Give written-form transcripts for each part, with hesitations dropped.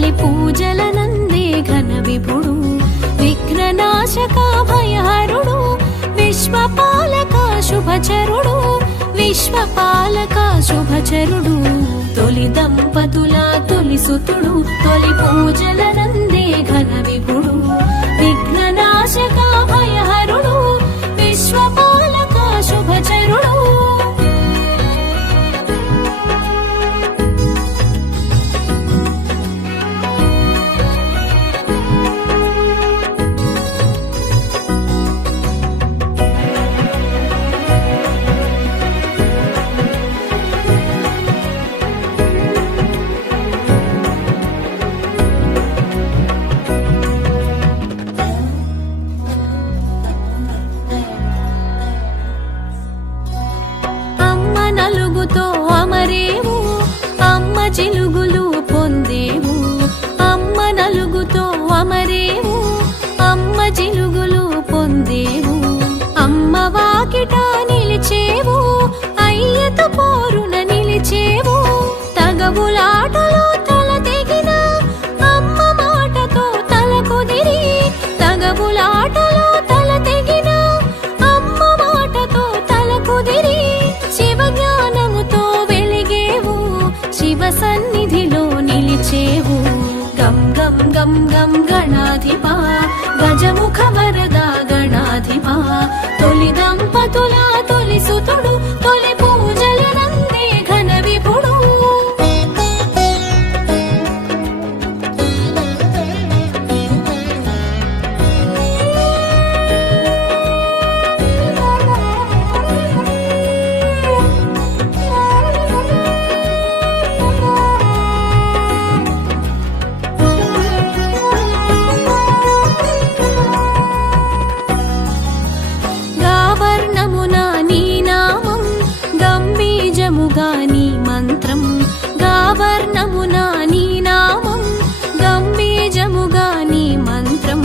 తొలి పూజలనందే ఘన విభుడు విఘ్ననాశక భయహరుడు విశ్వపాలక శుభచరుడు విశ్వపాలక శుభచరుడు తొలి దంపతుల తొలి సుతుడు తొలి పూజలనందే ఘన విభుడు విఘ్ననాశక భయహరుడు విశ్వపాలక శుభచరుడు చిలుగులు పొందేవు అమ్మ నలుగుతో అమరేవు అమ్మ చిలుగులు పొందేవు అమ్మ వాకిట నిలిచేవు అయ్యతో పోరున నిలిచేవు తగవులాటలో తల తెగిన అమ్మ మాటతో తల కుదిరి తగవులాటలో తల తెగిన అమ్మ మాటతో తల కుదిరి శివ జ్ఞానముతో వెలిగేవు శివ సన్నిధిలో నిలిచేవు గం గం గం గం గణాధిపా గజముఖ వరద గణాధిపా తొలి దంపతుల తొలి సుతుడు తొలి పూజలనందే ఘన విభుడు నీ మంత్రం గావర్ణమునా నీ నామం గంభీజముగా నీ మంత్రం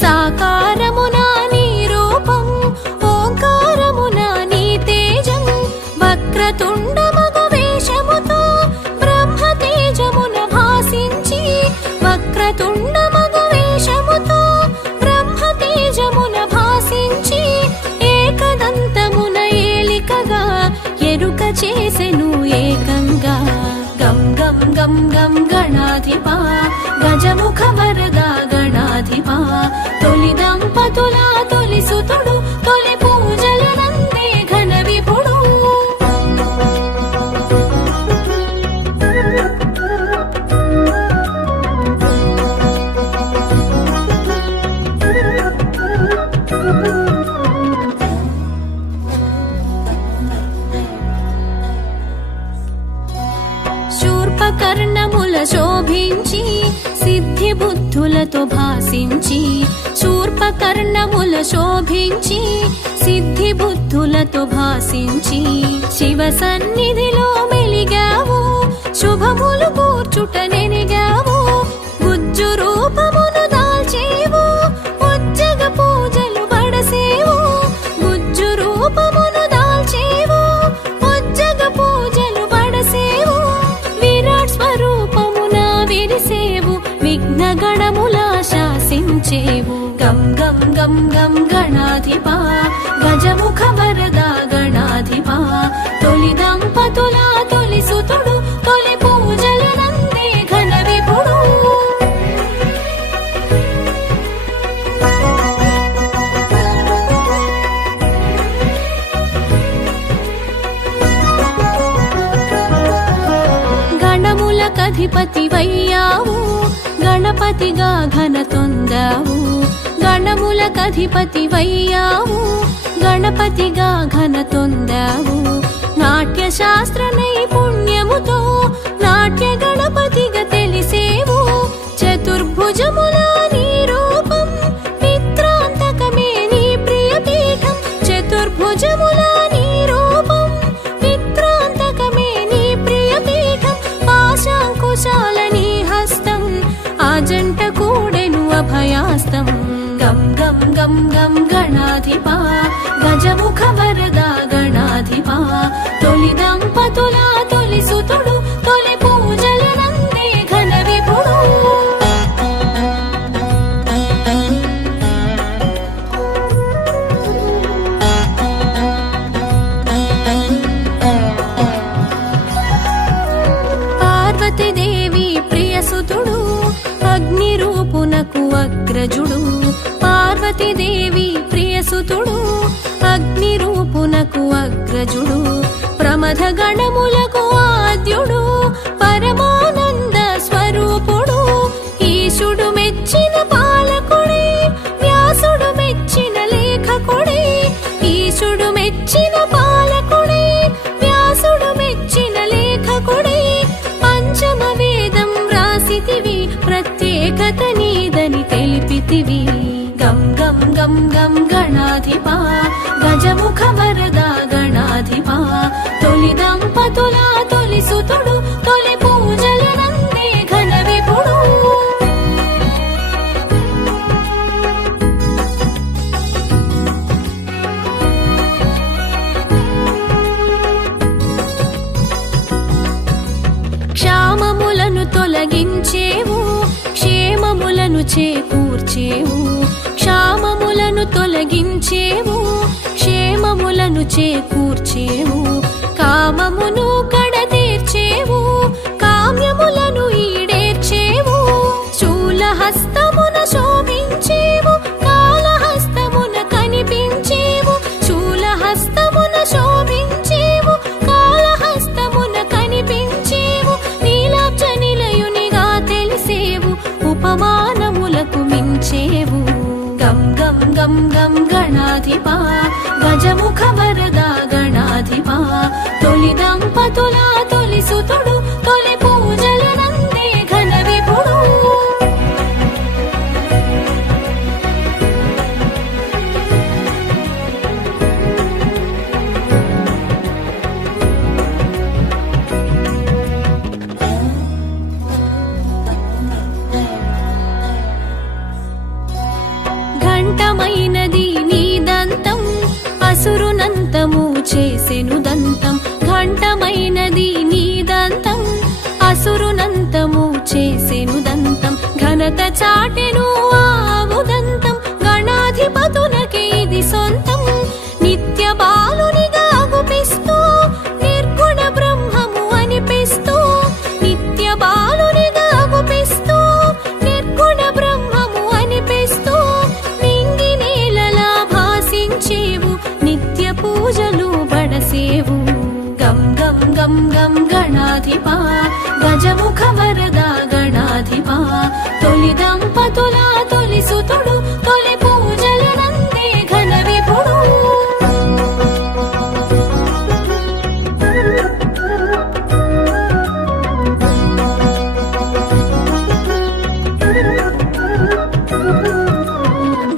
సాకారమునా నీ రూపం ఓంకారమునా నీ తేజం వక్రతుండ మగు వేషముతో బ్రహ్మ తేజమున భాసించి వక్రతుండ మగు వేషముతో బ్రహ్మ తేజమున భాసించి ఏకదంతమున ఏలికగా ఎరుక చేసెను ఏకంగా గం గం గం గం గణాధిపా గజముఖ వరద గణాధిపా తొలి దంపతుల తొలి సుతుడు తొలి పూజలనందే ఘన విభుడు కర్ణముల శోభించి సిద్ధి బుద్ధులతో భాసించి శూర్పకర్ణముల శోభించి సిద్ధి బుద్ధులతో భాసించి శివ సన్నిధిలో మెలిగావు శుభములు కూర్చుట నెనిగావు గుజ్జు రూపమును దాల్చేవు ఉజ్జగ పూజలు బడసేవు గుజ్జు రూపమును దాల్చేవు ఉజ్జగ పూజలు బడసేవు స్వరూపమున విరిసేవు విఘ్న గణముల శాసించేవు గం గం గం గం గణాధిపా గజముఖ వరద గణాధిపా తొలి దంపతుల తొలి సుతుడు తొలి పూజలనందే ఘన విభుడు అధిపతి వయ్యావు గణపతిగా ఘన తొందావు గణములకధిపతి వయ్యావు గణపతిగా ఘన తొందావు నాట్య శాస్త్ర నైపుణ్యముతో నాట్య గణపతిగా తెలిసేవు చతుర్భుజముల నీ రూపం మిత్రాంతకమే నీ ప్రియ పీఠం చతుర్భుజముల నీ రూపం మిత్రాంతకమే నీ ప్రియ పీఠం పాశాంకుశాల నీ హస్తం ఆజంట కూడెను అభయాస్తం గం గం గం గం గణాధిపా గజముఖ వరదా గణాధిపా తొలి దంపతుల తొలి సుతుడు తొలి పూజలనందే ఘన విభుడు నీదని తెలిపితివి. గం గం గం గం గణాధిపా గజముఖ వరద గణాధిపా తొలి దంపతుల తొలి సుతుడు తొలి పూజలనందే ఘన విపుడు. క్షామములను తొలగించేవు క్షేమములను చేకూర్చేవు. క్షామములను తొలగించేవు క్షేమములను చేకూర్చేవు. కామమును కడతీర్చేవు కామ్యములను ఈడేర్చేవు. శూలహస్తమున శోభించేవు కాళహస్తమున కనిపించేవు. శూలహస్తమున శోభించేవు కాళహస్తమున కనిపించేవు. నీలాబ్జ నిలయునిగా తెలిసేవు ఉపమానములకు మించేవు. గం గం గం గం గణాధిపా గజముఖ వరద గణాధిపా తొలి దంపతుల తొలి సుతుడు తొలి పూజలనందే ఘన విపుడు. ఘంటమైనది నీ దంతం అసురునంతము చేసెను దంతం. ఘంటమైనది నీ దంతం అసురునంతము చేసెను దంతం. ఘనత చాటెను ఆవు దంతం గణాధిపతునకే ఇది సొంతం. నిత్య బాలునిగా గుపిస్తూ నిర్గుణ బ్రహ్మము అనిపిస్తూ. నిత్య బాలునిగా గుపిస్తూ నిర్గుణ బ్రహ్మము అనిపిస్తూ. నింగి నేలలా భాసించేవు నిత్య పూజలు బడసేవు. గం గం గం గం గణాధిపా గజముఖ వరద గణాధిపా తొలి దంపతుల తొలి సుతుడు తొలి పూజలనందే ఘన విపుడు.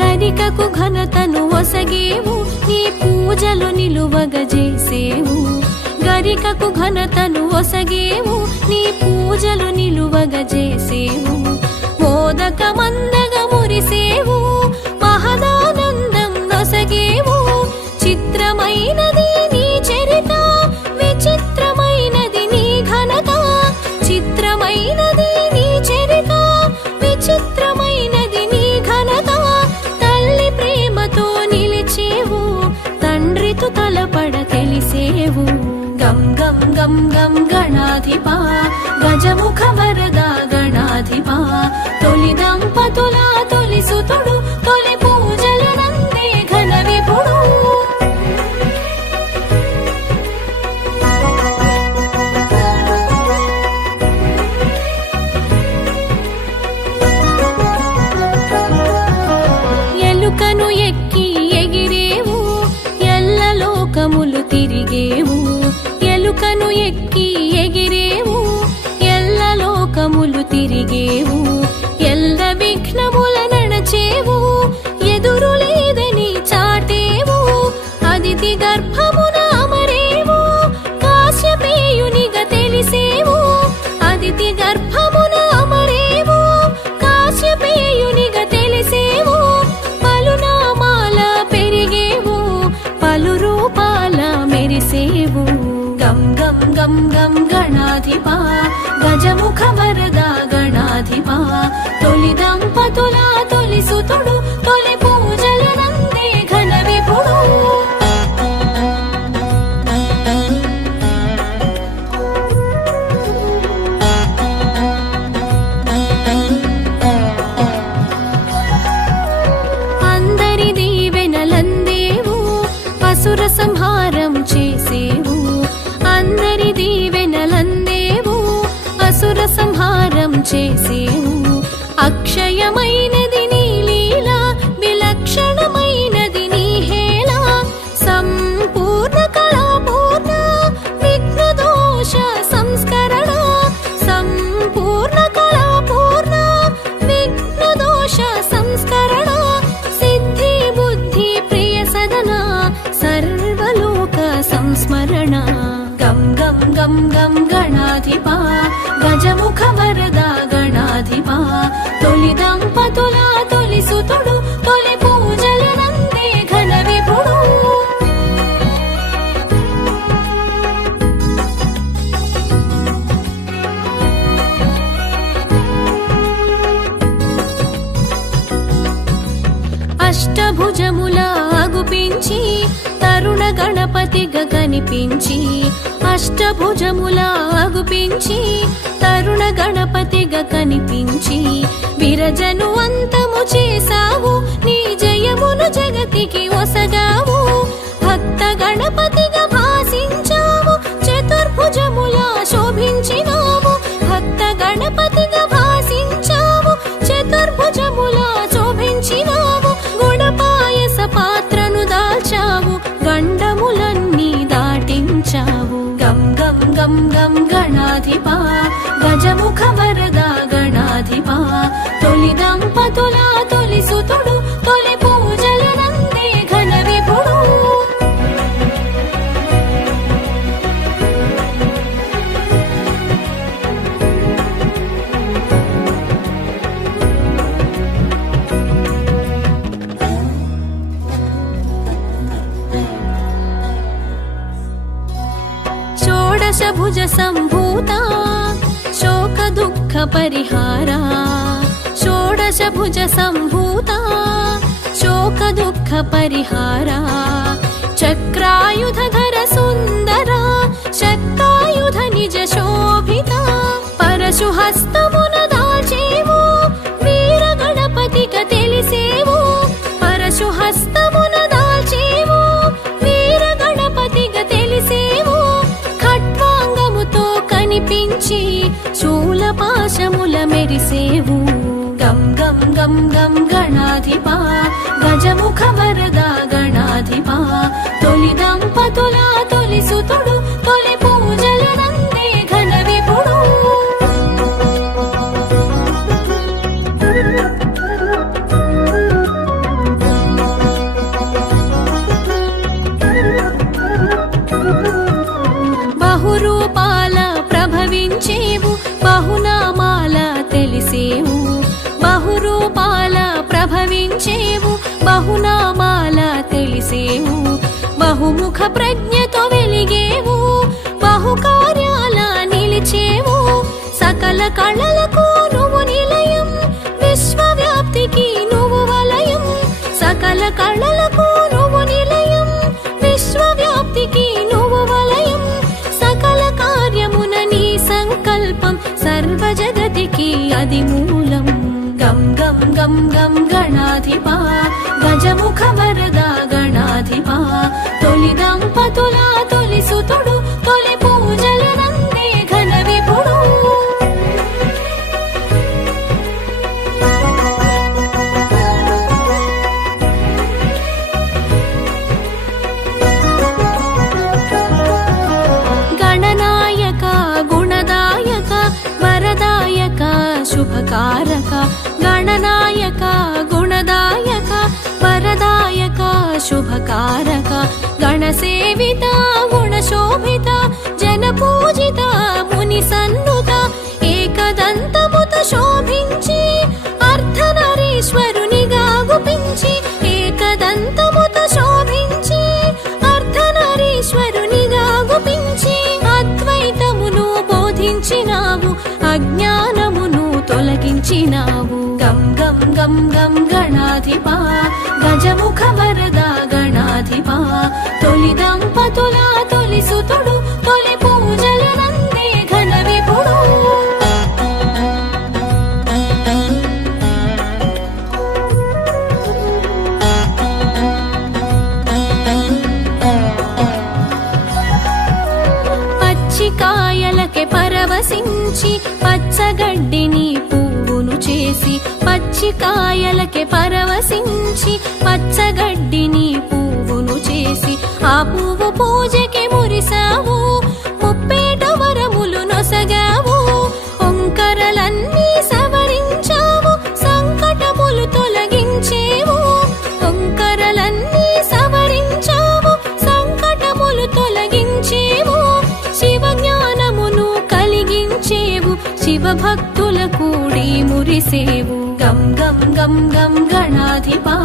గరికకు ఘనతను ఒసగేవు నీ పూజలు నిలువగజేసేవు. గరికకు ఘనతను ఒసగేవు నీ పూజలు నిలువగజేసేవు. మోదక మందగ మురిసేవు మహదానందం నొసగేవు. చిత్రమైనది నీ చరిత విచిత్రమైనది నీ ఘనత. చిత్రమైనది నీ చరిత విచిత్రమైనది నీ ఘనత. తల్లి ప్రేమతో నిలిచేవు తండ్రితో తలపడ తెలిసేవు. గం గం గం గం గణాధిపా గజముఖ వరద గణాధిపా తొలి దంపతుల తొలి సుతుడు తొలి పూజలనందే ఘన విపుడు. ఎలుకను ఎక్కి ఎగిరేవు ఎల్ల లోకములు తిరిగేవు. ఎలుకను ఎక్కి ఎగిరేవు ఎల్ల లోకములు తిరిగేవు. ఎల్ల విఘ్నముల నడచేవు ఎదురు లేదని చాటేవు. అదితి గర్భమున అమరేవు కాశ్యపేయునిగా తెలిసేవు. అదితి గర్భమున అమరేవు కాశ్యపేయునిగా తెలిసేవు. పలునామాల పెరిగేవు పలు రూపాల మెరిసేవు. గం గం గం గం గణాధిపా గజముఖ వరద గణాధిపా తొలి దంపతుల తొలి సుతుడు తొలి పూజలనందే ఘన విపుడు. అందరి దీవెనలందేవు అసుర సంహారం చేసేవు. అందరి దీవెనలందేవు అసుర సంహారం చేసేవు. అక్షయమైనది నీ లీల విలక్షణమైనది నీ హేళ. సంపూర్ణ కళాపూర్ణ విఘ్న దోష సంస్కరణ. సంపూర్ణ కళాపూర్ణ విఘ్న దోష సంస్కరణ సిద్ధి బుద్ధి ప్రియ సదన సర్వలోక సంస్మరణ గం గం గం గం గణాధిపా గజముఖ వరద గణాధిపా తొలి దంపతుల తొలి సుతుడు తొలి పూజల నందే ఘన విభుడు అష్టభుజముల అగుపించి తరుణ గణపతిగా కనిపించి అష్టభుజముల అగుపించి తరుణ గణపతిగా కనిపించి విరజను అంతము చేసావు నీ జయమును జగతికి ఒసగావు భక్త గణపతిగా భాసించావు చతుర్భుజముల శోభించినావు భక్త గణపతిగా భాసించావు చతుర్భుజముల శోభించినావు గుణపాయస పాత్రను దాల్చావు గండములన్నీ దాటించావు గం గం గం గం గణాధిపా గజముఖ వరద గణాధిపా తొలి దంపతుల తొలి సుతుడు తొలి పూజల నందే ఘన విభుడు షోడశభుజ సంభూతా శోక దుఃఖ పరిహారా షోడశభుజ సంభూతా శోక దుఃఖ పరిహారా చక్రాయుధర సుందరా శక్తాయుధ నిజ శోభిత పరశు హస్తమున దాల్చేవు వీర గణపతిగా తెలిసేవు పరశు హస్తమున దాల్చేవు వీర గణపతిగా తెలిసేవు ఖట్వాంగముతో కనిపించి శూలపాశముల మెరిసేవు గం గం గం గం గణాధిపా గజముఖ వరద గణాధిపా తొలి దంపతుల తొలి సుతుడు తొలి పూజల నందే ఘన విభుడు బహురూపాల ప్రభవించేవు బహునామాల తెలిసేవు బహురూపాల ప్రభవించేవు బహునామాల తెలిసేవు బహుముఖ ప్రజ్ఞతో వెలిగేవు బహుకార్యాల నిలిచేవు సకల కళలకు నువ్వు నిలయం విశ్వవ్యాప్తికి నువ్వు వలయం సకల కళలకు నువ్వు నిలయం విశ్వవ్యాప్తికి నువ్వు వలయం సకల కార్యమున నీ సంకల్పం సర్వ జగతికి అది మూలం గం గం గం గం గణాధిపా గజముఖ వరద గణాధిపా తొలి దంపతుల తొలి సుతుడు తొలి పూజల నందే ఘన విభుడు గణనాయక గుణదాయక వరదాయక శుభకారక గణనాయక గుణదాయక వరదాయక శుభకారక గణసేవిత గుణశోభిత జనపూజిత ముని సన్నుత ఏకదంతముత శోభించి అర్ధనరీశ్వరునిగా గుపించి ఏకదంతముత శోభించి అర్ధనరీశ్వరునిగా గుపించి అద్వైతమును బోధించినావు అజ్ఞానమును తొలగించినావు గం గం గం గం గణాధిపా గజముఖ వరద గణాధిపా తొలి దంపతుల తొలి సుతుడు తొలి పూజల నందే ఘన విభుడు పచ్చికాయలకే పరవశించి పచ్చగడ్డిని పువ్వును చేసి పచ్చికాయలకే పరవశించి పచ్చగడ్డిని పువ్వును చేసి ఆ పువ్వు పూజకి మురిసావు ముప్పేట వరములు నొసగావు ఒంకరలన్నీ సవరించావు సంకటములు మెరిసేవు గం గం గం గం గణాధిపా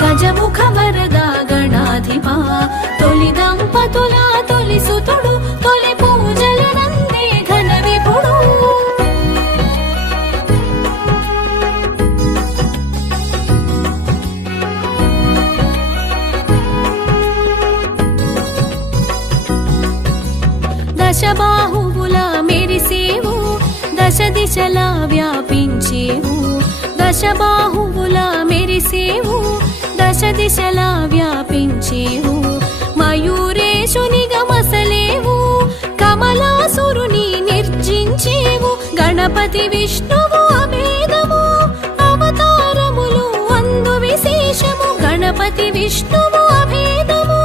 గజముఖ వరదా గణాధిపా తొలి దంపతుల తొలి సుతుడు తొలి పూజల నందే ఘన విపుడు దశబాహువుల మెరిసేవు దశ దిశలా వ్యాపించేవు దశబాహువుల మెరిసేవు దశ దిశలా వ్యాపించేవు మయూరేశునిగా మసలేవు కమలాసురుని నిర్జించేవు గణపతి విష్ణువు అభేదము అవతారములు అందు విశేషము గణపతి విష్ణువు అభేదము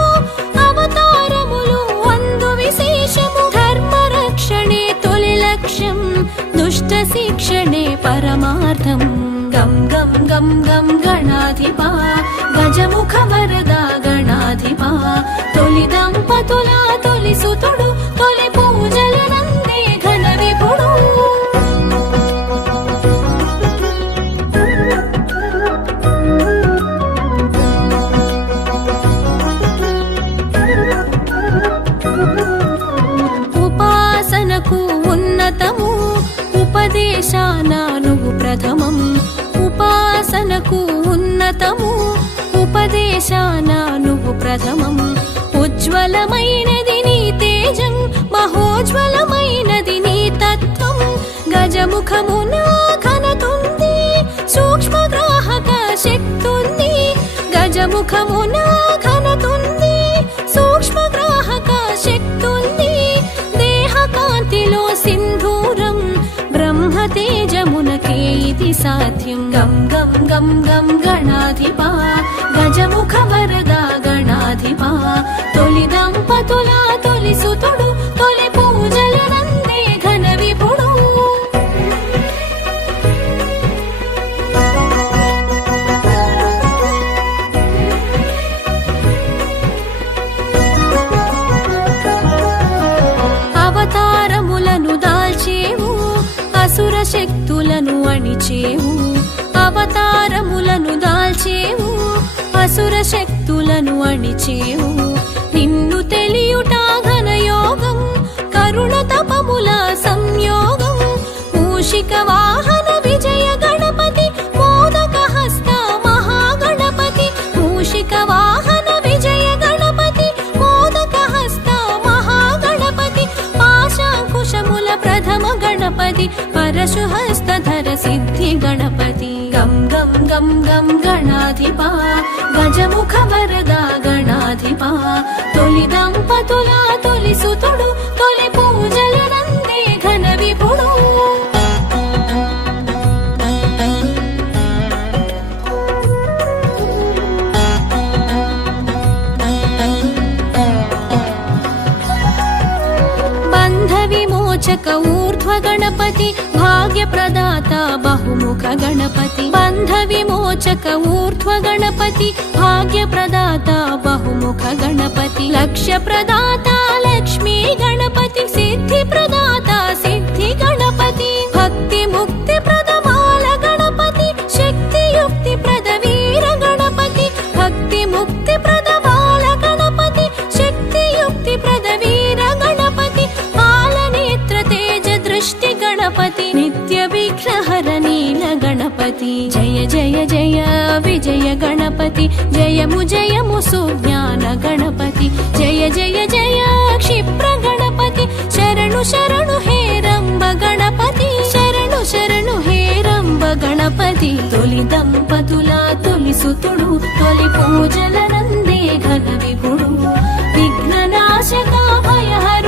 అవతారములు అందు విశేషము ధర్మ రక్షణే తొలి లక్ష్యం దుష్ట శిక్షణే పరమార్థం గం గం గం గం గణాధిపా గజముఖ వరదా గణాధిపా తొలి దంపతుల తొలి సుతుడు తొలి పూజల నందే ఘన విపుడు ఉపాసనకు ఉన్నతము ఉపదేశాన నువ్వు ప్రథమం ఉపాసనకు ఉన్నతము ఉపదేశాన నువ్వు ప్రథమం ఉజ్వలమైనది నీ తేజం మహోజ్వలమైనది నీ తత్వం గజముఖమున ఘనతుంది సూక్ష్మగ్రాహక శక్తుంది గజముఖమున ఘనతుంది సూక్ష్మగ్రాహక శక్తుంది దేహకాంతిలో సింధూరం బ్రహ్మ తేజమునకే ఇది సాధ్యం గం గం గం గం గణాధిపా గజముఖ వరదా గణాధిపా తొలి దంపతుల తొలి సుతుడు తొలి పూజల నందే ఘన విపుడు అవతారములను దాల్చేవు అసుర శక్తులను అణిచేవు అవతారములను దాల్చేవు అసుర శక్తులను అణిచేవు నిన్ను తెలియుట ఘనయోగం కరుణ తపముల సంయోగం మూషిక వాహన విజయ గణపతి మోదక హస్త మహాగణపతి మూషిక వాహన విజయ గణపతి మోదక హస్త మహాగణపతి పాశాంకుశముల ప్రథమ గణపతి పరశుహస్తధర సిద్ధి గణపతి గం గం గం గం గణాధిపా గజముఖ వరదా గణాధిపా తొలి దంపతుల తొలి సుతుడు తొలి పూజల నందే ఘన విపుడు బంధ విమోచక ఊర్ధ్వ గణపతి భాగ్య ప్రదాత బహుముఖ గణపతి బంధ విమోచక ఊర్ధ్వ గణపతి భాగ్య ప్రదాత బహుముఖ గణపతి లక్ష్య ప్రదాత లక్ష్మీ గణపతి సిద్ధి ప్రదాత సిద్ధి గణపతి భక్తి ముక్తి ప్రదమాల గణపతి శక్తి యుక్తి ప్రద వీర గణపతి భక్తి ముక్తి ప్రదమాల గణపతి శక్తి యుక్తి ప్రద వీర గణపతి పాలనేత్ర తేజ దృష్టి గణపతి నిత్య విఘ్నహర నీల గణపతి జయ జయ జయ విజయ గణపతి జయము జయము సుజ్ఞాన గణపతి జయ జయ జయ క్షిప్ర గణపతి శరణు శరణు హే రంబ గణపతి శరణు శరణు హే రంబ గణపతి తొలి దంపతుల తొలి సుతుడు తొలి పూజల నందే ఘన విపుడు విఘ్ననాశక భయహర